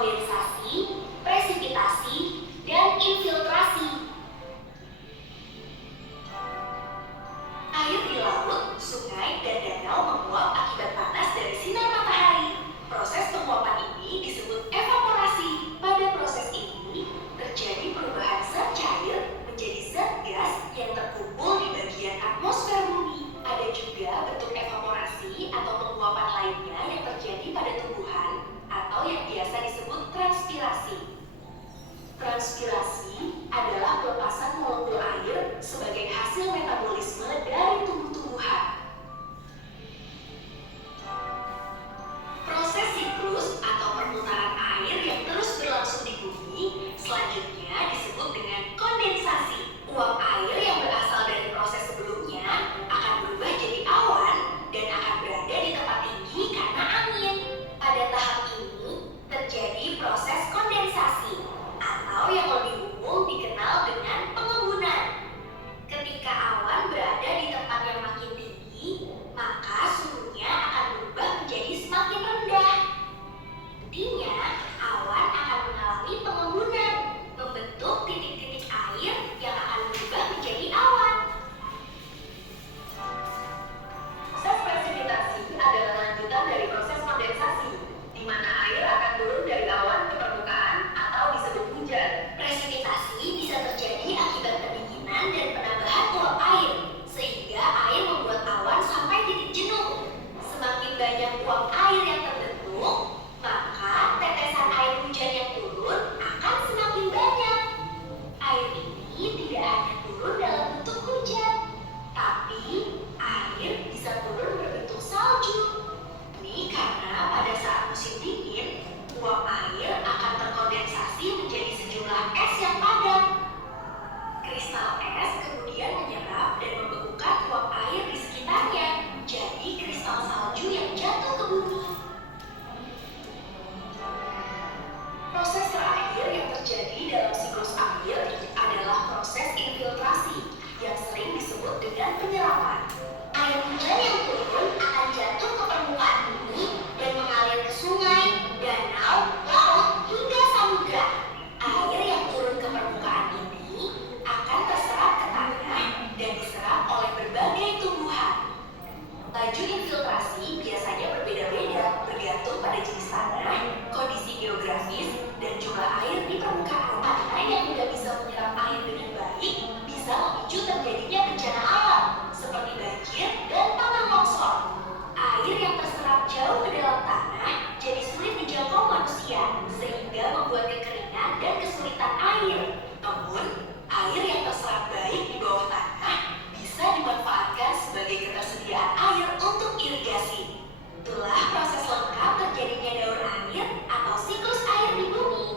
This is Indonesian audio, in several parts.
kondensasi, presipitasi, dan infiltrasi. Air di laut, sungai, dan danau menguap akibat panas dari sinar matahari. Proses penguapan ini disebut evaporasi. Pada proses ini, terjadi perubahan zat cair menjadi zat gas yang terkumpul di bagian atmosfer bumi. Ada juga bentuk evaporasi atau penguapan lainnya yang terjadi pada tumbuhan atau yang biasa disebut transpirasi. Transpirasi adalah pelepasan molekul air sebagai hasil metabolisme dari tumbuh-tumbuhan. Proses siklus atau perputaran air yang terus berlangsung di bumi selanjutnya disebut dengan kondensasi. Uap air yang berasal dari proses sebelumnya akan berubah jadi awan dan akan berada di tempat tinggi karena angin. Pada tahap ini terjadi proses kondensasi atau yang lebih umum dikenal dengan pengembunan. Ketika awan berada di tempat yang makin tinggi, maka suhunya akan berubah menjadi semakin rendah. Intinya, awan akan mengalami pengembunan, membentuk titik-titik air yang akan berubah menjadi awan. Proses presipitasi adalah lanjutan dari proses kondensasi, di mana air akan turun dari awan ke permukaan atau disebut hujan. Presipitasi bisa terjadi akibat pendinginan dan penambahan uap air, sehingga air membuat awan sampai titik jenuh. Semakin banyak uap air yang terbentuk, maka tetesan air hujan yang turun akan semakin banyak. Air ini tidak hanya turun dalam bentuk hujan, tapi air bisa turun berbentuk salju. Ini karena pada saat musim dingin, uap air akan terkondensasi menjadi sejumlah es yang padat. Kristal es kemudian menyerap dan membekukan uap air di sekitarnya, jadi kristal salju yang jatuh ke bumi. Proses terakhir yang terjadi dalam siklus air adalah proses infiltrasi yang sering disebut dengan penyerapan. Air hujan yang turun akan jatuh ke permukaan bumi dan mengalir ke sungai, danau, laut, hingga samudra. Air yang turun ke permukaan ini akan terserap ke tanah dan diserap oleh berbagai tumbuhan. Laju infiltrasi biasanya berbeda-beda bergantung pada jenis tanah, kondisi geografis, dan jumlah air di permukaan. Tanah yang tidak bisa menyerap air dengan baik bisa memicu terjadinya bencana alam seperti banjir dan tanah longsor. Air yang terserap jauh ke dalam tanah jadi sulit dijangkau manusia, sehingga membuat kekeringan dan kesulitan air. Namun, air yang terserap baik di bawah tanah bisa dimanfaatkan sebagai ketersediaan air untuk irigasi. Itulah proses lengkap terjadinya daur air atau siklus air di bumi.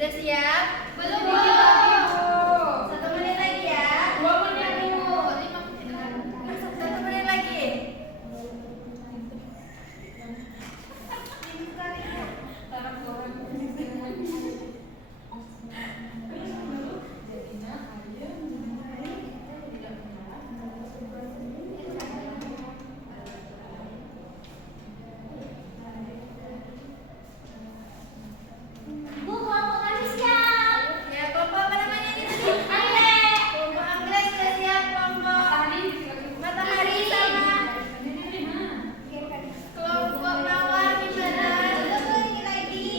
Sudah siap? Belum, Bu. Bu. 1 menit lagi ya. 2 menit, Bu. 1 menit lagi. Bu, kelompok kami siap. Ya, kelompok apa namanya ini tadi? Anggrek. Kelompok anggrek sudah siap. Kelompok matahari sama kelompok mawar gimana? Coba ini lagi.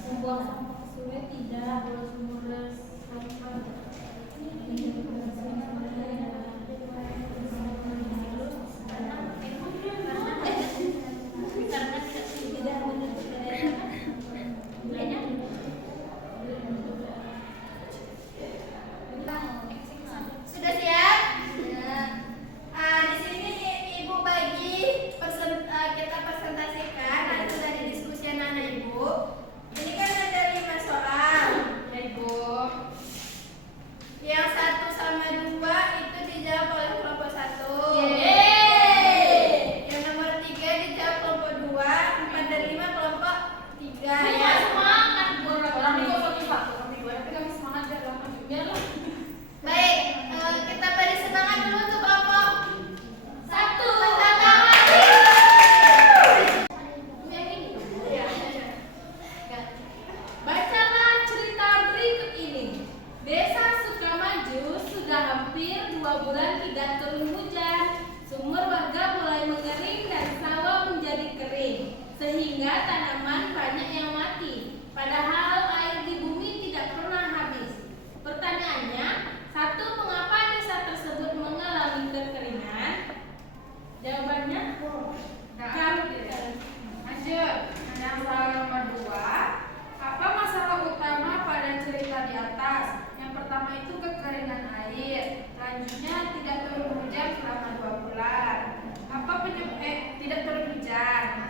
Membuang sampah ke sungai tidak, kalau sumur sampah. Sudah siap? Di sini Ibu bagi kita presentasikan nanti sudah didiskusi anak-anak Ibu. Ini kan ada 5 soal. Ya, Ibu. Yang 1 sama 2 itu dijawab oleh kelompok 1. Yeay. Yang nomor 3 dijawab kelompok 2, 4 dan 5 kelompok 3 Bu, ya. semangat, Bu. Orang ini kok satu, kami 2, tapi kami semangat biar lah. Biar lah. Baik, kita beri semangat dulu untuk kelompok 1. pertama. Bacalah cerita berikut ini. Desa Sukamaju sudah hampir 2 bulan tidak turun hujan. Sumur warga mulai mengering dan sawah menjadi kering, sehingga tanaman banyak yang mati. Padahal air di bumi tidak pernah habis. Pertanyaannya, 1. Mengapa desa tersebut mengalami kekeringan? Jawabannya? Lanjut. Yang soal nomor 2. Apa masalah utama pada cerita di atas? Yang pertama itu kekeringan air. Selanjutnya tidak turun hujan selama 2 bulan. Apa penyebab tidak turun hujan?